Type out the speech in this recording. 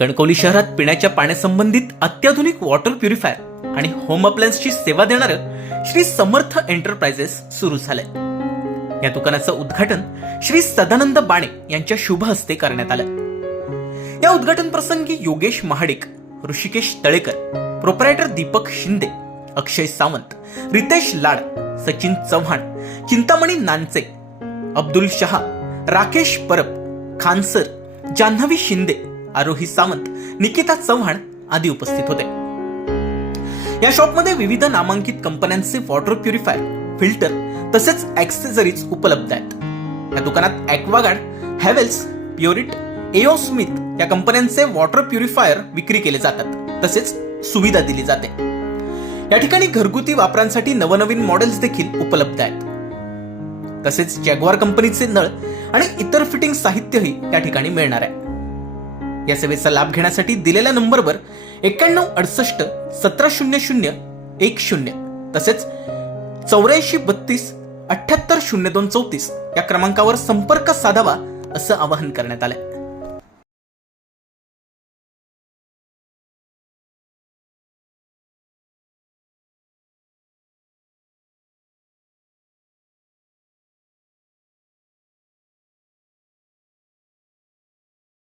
कणकवली शहरात पिण्याच्या पाण्यासंबंधित अत्याधुनिक वॉटर प्युरिफायर आणि होम अप्लायन्सची सेवा देणारं श्री समर्थ एंटरप्राइजेस सुरू झालंय. या दुकानाचं उद्घाटन श्री सदानंद बाणे यांच्या शुभ हस्ते करण्यात आलं. या उद्घाटन प्रसंगी योगेश महाडिक ऋषिकेश तळेकर प्रोपरायटर दीपक शिंदे अक्षय सावंत रितेश लाड सचिन चव्हाण चिंतामणी नानचे अब्दुल शहा राकेश परब खानसर जान्हवी शिंदे आरोही सावंत निकिता चव्हाण आदी उपस्थित होते. या शॉपमध्ये विविध नामांकित कंपन्यांचे वॉटर प्युरिफायर फिल्टर तसेच ऍक्सेसरीज उपलब्ध आहेत. या दुकानात Aquaguard Havells Pureit AO Smith या कंपन्यांचे वॉटर प्युरिफायर विक्री केले जातात. तसेच सुविधा दिली जाते. या ठिकाणी घरगुती वापरांसाठी नवनवीन मॉडेल्स देखील उपलब्ध आहेत. तसेच जॅग्वार कंपनीचे नळ आणि इतर फिटिंग साहित्यही या ठिकाणी मिळणार आहे. या सेवेचा लाभ घेण्यासाठी दिलेल्या नंबरवर एक्क्याण्णव अडसष्ट सतरा शून्य शून्य एक शून्य तसेच चौऱ्याऐंशी बत्तीस अठ्ठ्याहत्तर शून्य दोन चौतीस या क्रमांकावर संपर्क साधावा असं आवाहन करण्यात आलंय.